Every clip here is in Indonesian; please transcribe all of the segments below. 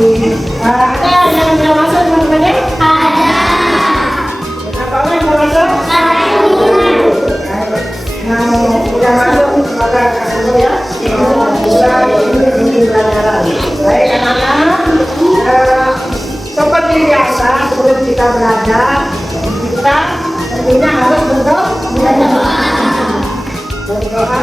Ada yang mau masuk teman-teman? Ada. Apa orang yang mau masuk? Nah, sudah masuk maka kasih ya. Sudah ini pelajaran. Baik anak-anak. Seperti biasa sebelum kita belajar, kita tentunya harus berdoa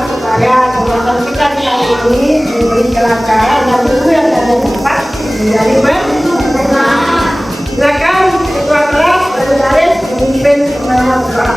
supaya kegiatan kita di hari ini diberi kelancaran dan tentu yang ada tempat menjadi bermanfaat. Silakan ketua kelas Baris memimpin nama doa.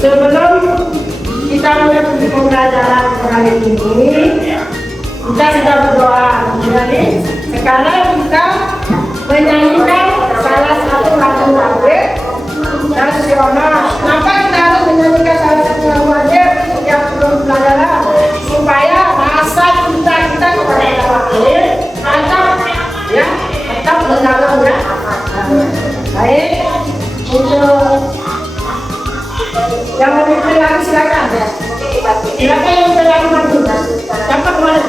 Sebelum kita mulai pembelajaran hari ini, kita sudah berdoa. Jadi sekarang kita menyanyikan salah satu lagu wajib nasional. Kenapa kita harus menyanyikan salah satu lagu wajib yang belum pelajaran? Supaya rasa cinta kita kepada yang lain tetap mendalam ya. Baik, untuk yang memimpin lagi silakan ya. Silakan yang berlari maju. Siapa kemarin?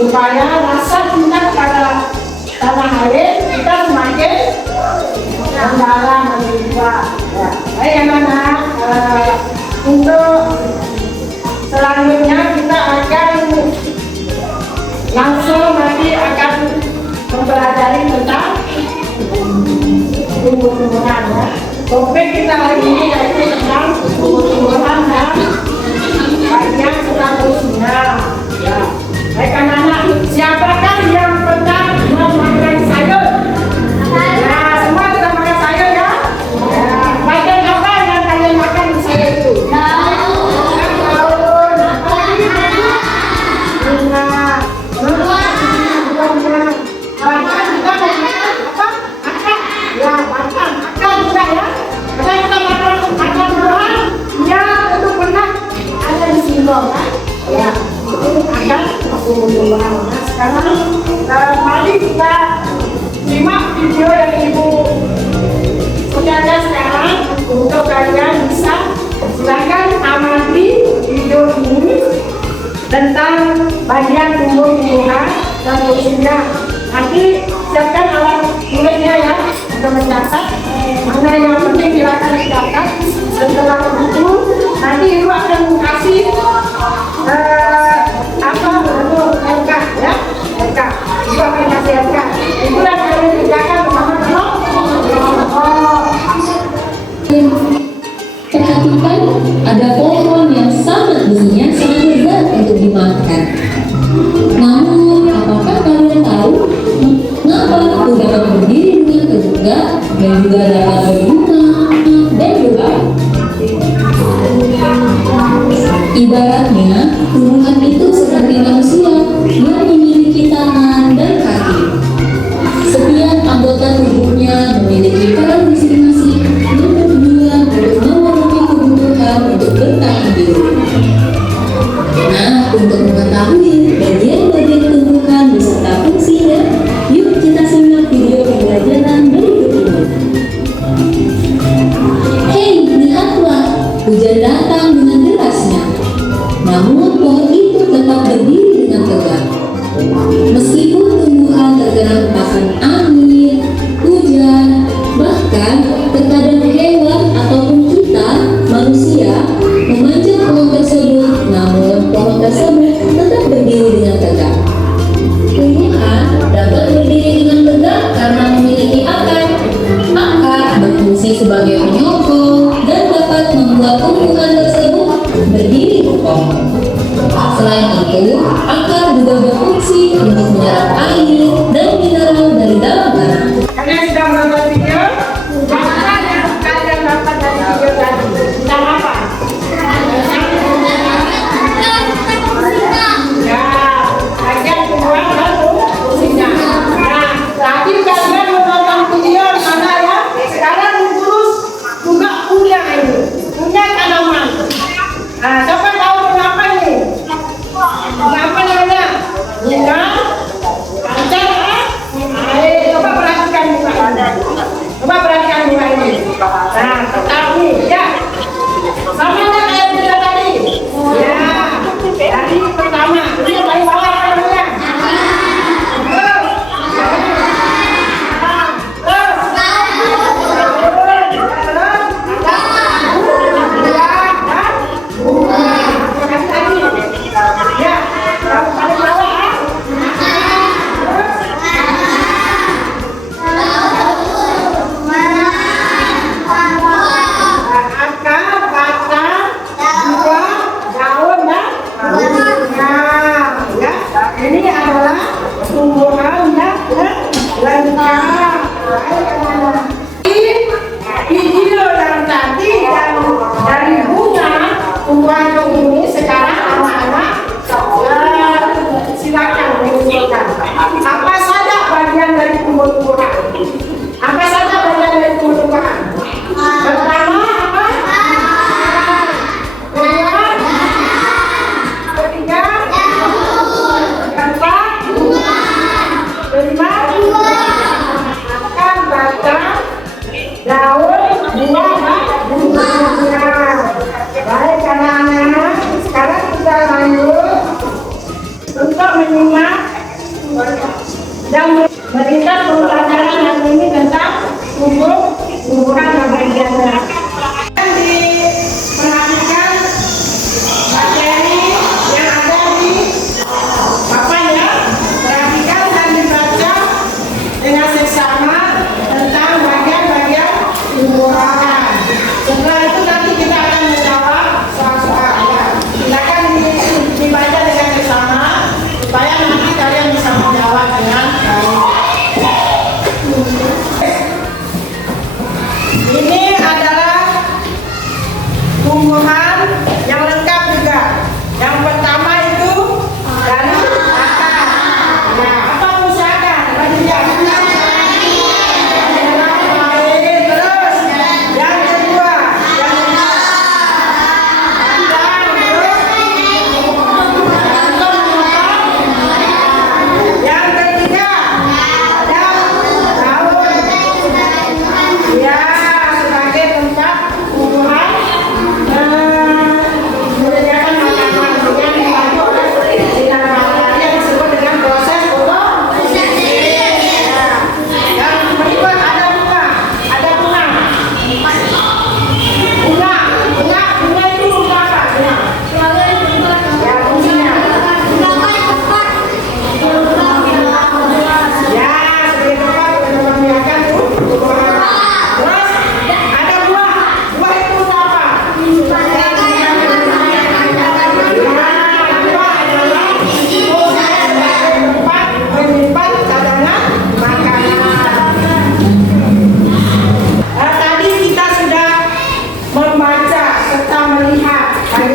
Supaya rasa cinta kepada tanah air kita semakin mendalam menjiwa. Baik anak-anak, untuk selanjutnya kita akan langsung nanti akan mempelajari tentang tumbuh-tumbuhan ya. Topik kita hari ini yaitu tentang tumbuh-tumbuhan dan bagian selanjutnya. Ya. Baik anak-anak, siapakah yang pernah memakan sayur? Ya, semua kita makan sayur ya? Ya. Bagian apa yang kalian makan di sayur itu? Daun. Bunga. tentang bagian tumbuh-tumbuhan dan fungsinya. Nanti siapkan alat tulisnya ya untuk mencatat. Mana yang penting silakan dicatat. Setelah itu nanti ibu akan kasih apa bentuk RK ya, RK. Ibu akan kasih RK. Ibu yang akan dikerjakan bersama Perhatikan, ada pohon yang sangat besarnya, sangat berat untuk dimakan. Namun, apakah kalian tahu mengapa aku dapat berdiri dengan tegak dan juga dapat berbunga dan berbalik? Ibaratnya, tumbuhan itu seperti manusia yang memiliki tangan dan kaki. Setiap anggota tubuhnya memiliki peran masing-masing yang berguna untuk memenuhi kebutuhan untuk bertahan hidup. Nah, untuk mengetahui bagian-bagian tumbuhan beserta fungsinya, yuk kita simak video pembelajaran berikut ini. Hei, lihatlah, hujan datang dengan derasnya. Namun pohon itu tetap berdiri dengan tegak. Meskipun tumbuhan terkena hentakan angin, hujan, bahkan terkadang hewan ataupun kita, manusia, memanjat pohon tersebut, namun pohon tersebut tetap berdiri dengan tegak. Tumbuhan dapat berdiri dengan tegak karena memiliki akar. Akar berfungsi sebagai penyokong dan dapat membuat tumbuhan tersebut berdiri kokoh. Selain itu, akar juga berfungsi untuk menyerap air dan mineral dari dalam tanah. Kalian sudah menonton video? Apa yang kalian dapat dari video tadi? Tentang apa? Ya, bagian tumbuhan dan fungsinya. Nah, tadi kalian menonton video mana ya? Sekarang urus juga punya ini, punya tanaman. Nah, siapa tahu kenapa ini? Kenapa namanya? Bunga, kancah,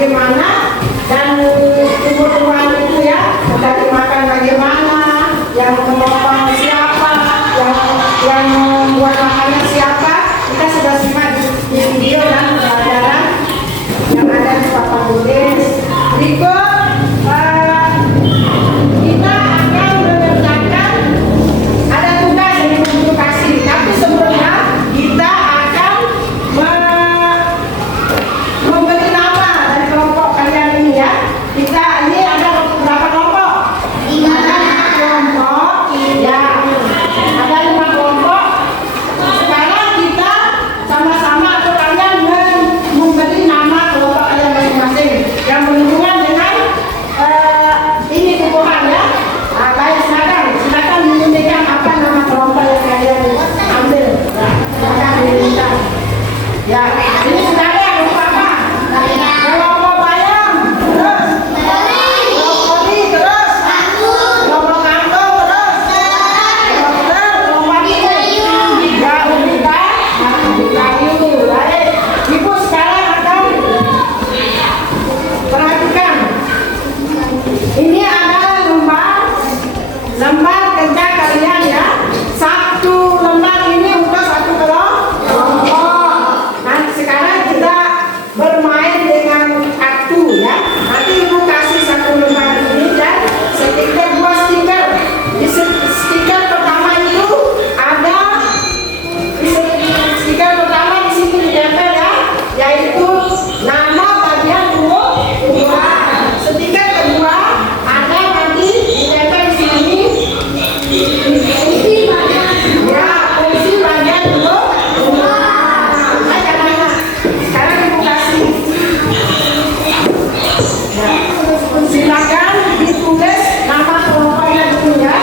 bagaimana dan tumbuh-tumbuhan itu ya, mencari makan bagaimana, yang menopang siapa, yang membuat makanan siapa, kita sudah simak di video dan pelajaran yang ada di papan tulis. Berikut kita akan mengerjakan ada tugas yang edukasi, tapi sebelumnya kita akan memberi nama dari kelompok kalian ini ya. Kita ini ada berapa kelompok? Ada 5 kelompok. Ya, ada 5 kelompok. Sekarang kita sama-sama atau kalian memberi nama kelompok kalian masing-masing yang berhubungan dengan ini tumbuhan ya. Nah, baik, silakan menunjukkan apa nama kelompok yang kalian ambil. Ya, silakan diminta. Ya, ini sudah ada kelompok apa? Kelompok bayam, terus kelompok kodi, terus kelompok kangkung, terus kelompok kayu. Ya, ubi kayu. Baik, ibu sekarang akan perhatikan. Ini adalah lembar kerja kalian ya. Satu lembar ini untuk satu kelompok. Nah, sekarang kita bermain dengan kartu ya. Nanti ibu kasih satu lembar ini dan stiker, 2 stiker. Di stiker pertama itu ada stiker pertama di sini ditempel ya, yaitu nama bagian tumbuhan. Stiker kedua ada nanti ditempel di sini. Ya, fungsi bagian tumbuhan. Sekarang ibu kasih. Ya, silakan ditulis nama kelompoknya dulu ya.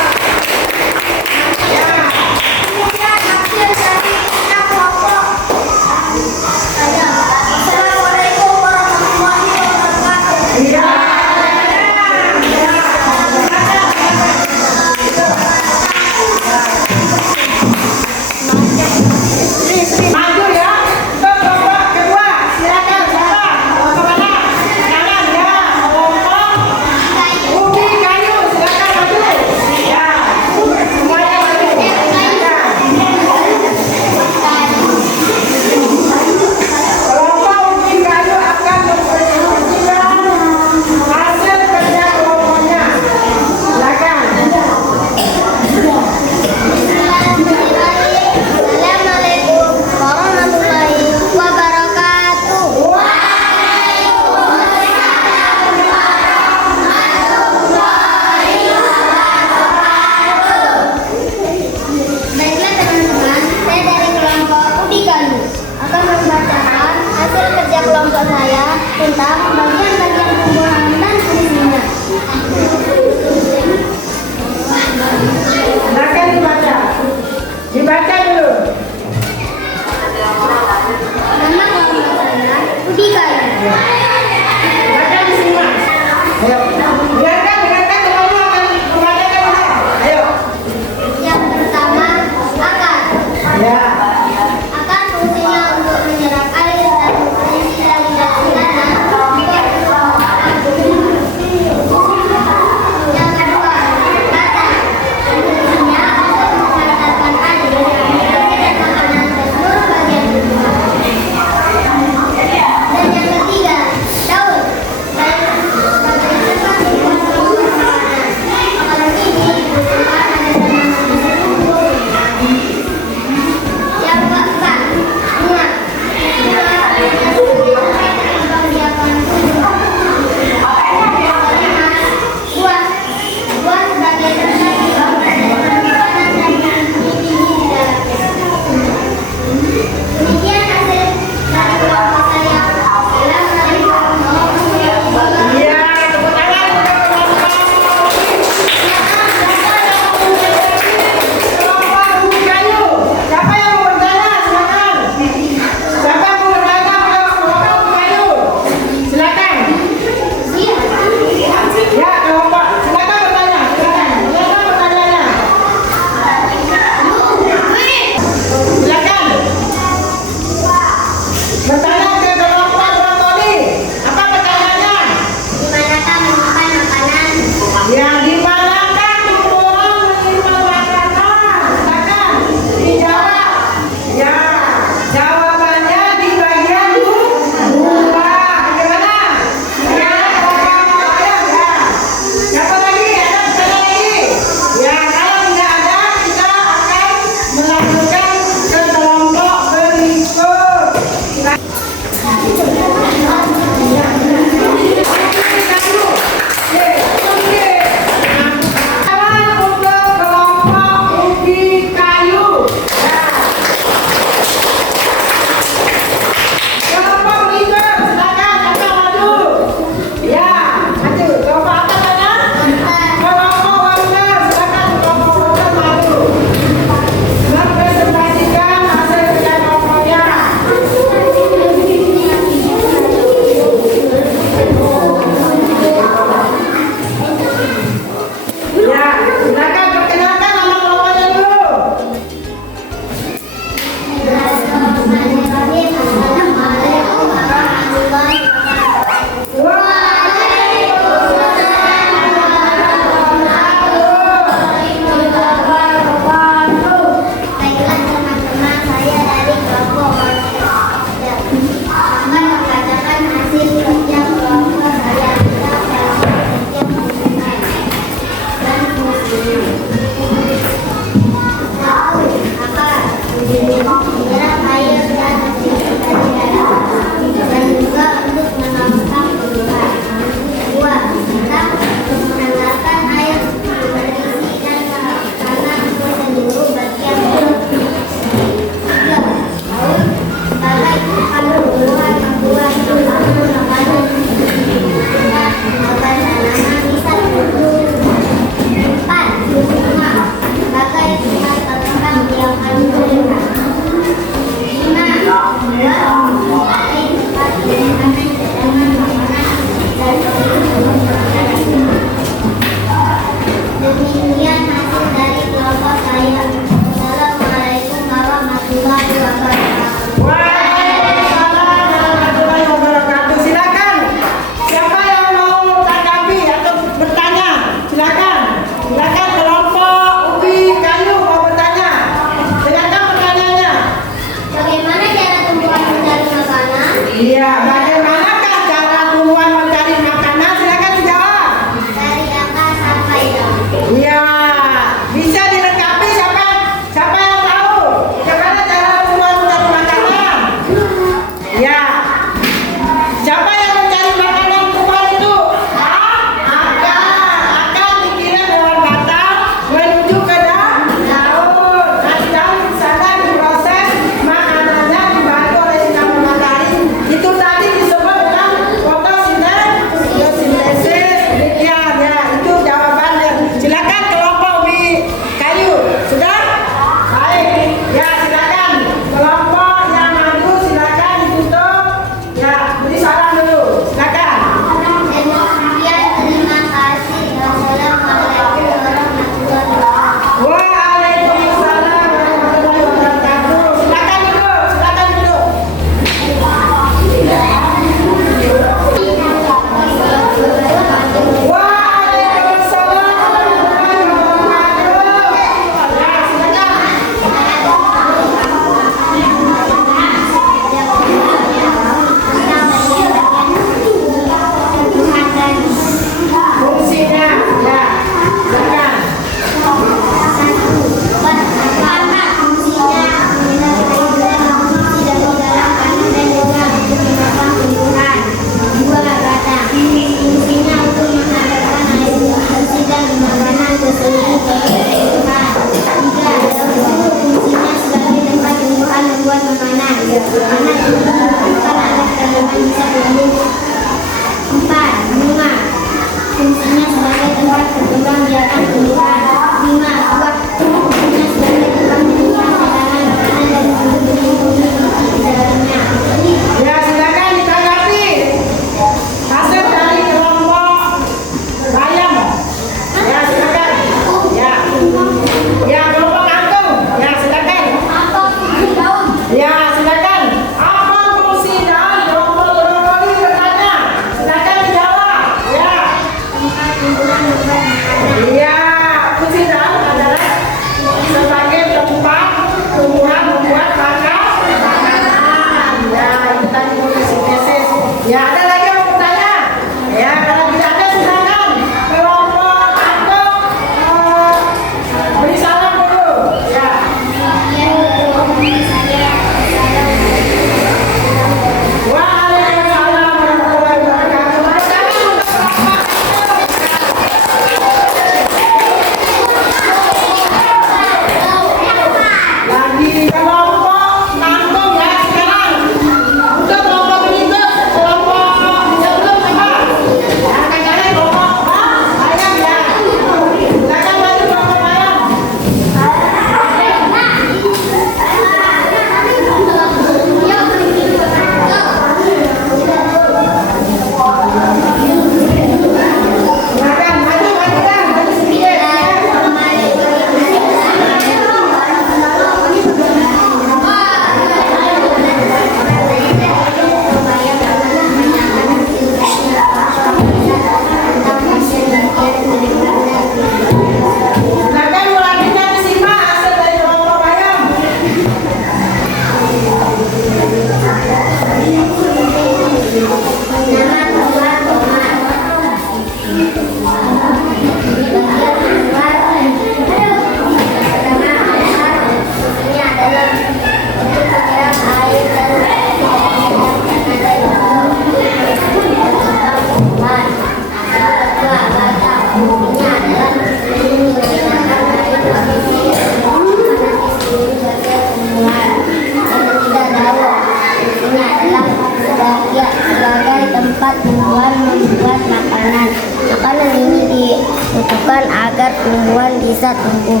Sebagai tempat tumbuhan membuat makanan. Makanan ini dibutuhkan agar tumbuhan bisa tumbuh.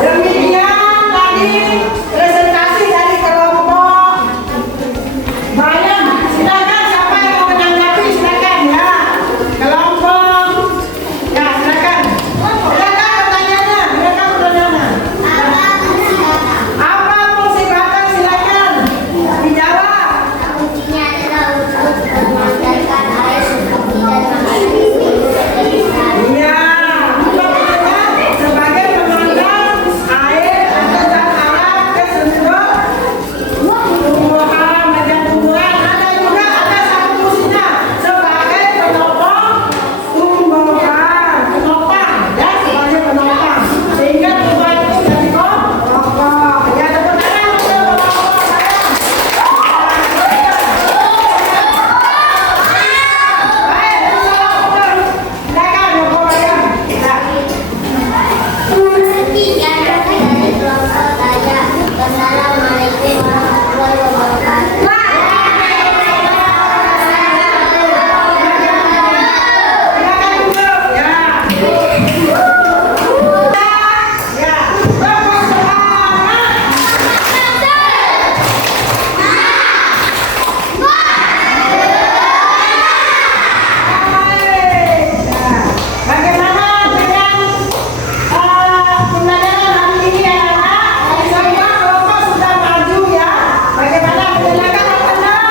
Demikian tadi presentasi dari kelompok Bayam. Silakan siapa yang mau menanggapi, silakan ya. Kelompok, ya silakan. Silakan pertanyaannya, silakan pertanyaannya. Apa fungsi batang, silakan dijawab. Fungsinya adalah untuk memancarkan air seperti dan makanan. Iya, sebagai pemandang air atau zat alam ke seluruh tumbuhan dan tumbuhan. Ada juga ada satu fungsinya sebagai penopang tumbuhan, penopang ya, sebagai penopang sehingga tumbuhan itu jadi kokoh. Ya, tepuk tangan untuk penopang saya. Baik, silakan Bapak Bayam. Wassalamualaikum warahmatullahi wabarakatuh. Bagaimana dengan pembelajaran hari ini anak-anak? Semua kelompok sudah maju ya. Bagaimana menyenangkan apa enggak?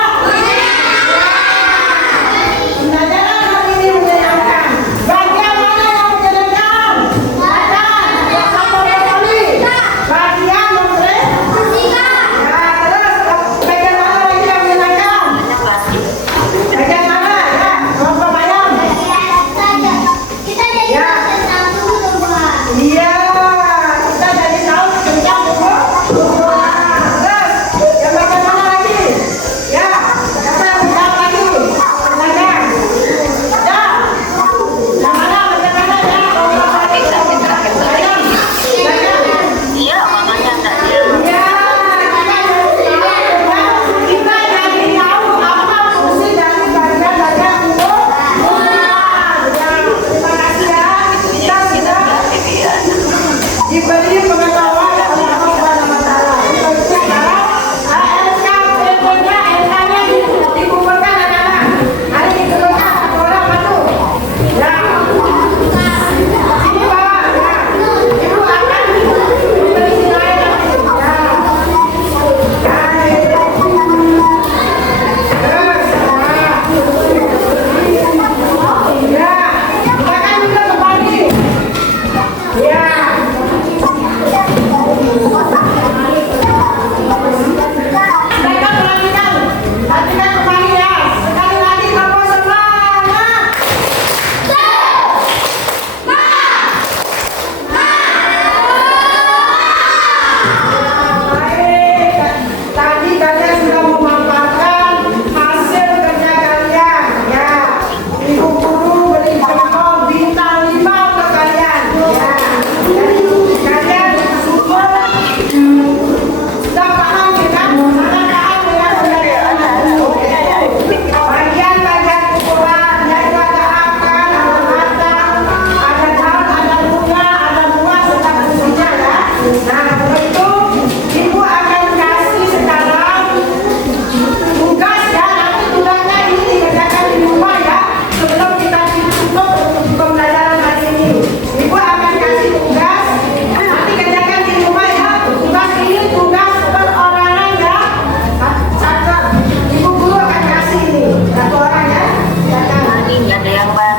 Pembelajaran hari ini menyenangkan. Bagian mana yang menyenangkan? Satu kali. Bagian memberi. Ya, terus bagian mana lagi yang menyenangkan? Bagian mana ya? Kelompok Bayam. Ya. Iya, kita jadi tahu tentang tumbuhan. Terus, yang bagaimana lagi? Ya, siapa yang menjawab lagi? Silakan. Ya, yang mana bagaimana ya? Bayam. Silakan. Iya, makanya tadi. Iya, kita jadi tahu apa fungsi dari bagian-bagian tumbuhan. Ya, terima kasih ya. Kita sudah diberi pengetahuan oleh Allah Subhanahu wa Ta'ala. Sekarang LK-nya dikumpulkan anak-anak. Hari dikumpulkan satu orang satu. Ya. Ini bawa ya. Ibu akan memberi nilai nanti. Ya. Baik. Terus. Ya. Silakan juga kembali. Ya. Mereka perhatikan kembali ya. Sekali lagi kamu semangat. Baik. Tadi kalian sudah memaparkan hasil kerja kalian. Ya. Ibu guru beri contoh bintang 5 untuk kalian. Ya. Jadi kalian syukur sudah paham dengan bagian-bagian tumbuhan, yaitu ada akar, ada batang, ada daun, ada bunga, serta fungsinya ya. Nah, untuk itu ibu akan kasih sekarang tugas ya. Nanti tugasnya ini dikerjakan di rumah ya. Sebelum kita tutup untuk pembelajaran hari ini, ibu akan kasih tugas. Nanti kerjakan di rumah ya. Tugas ini tugas perorangan ya. Ibu guru akan kasih ini satu orang ya. Silakan. Ada yang baru.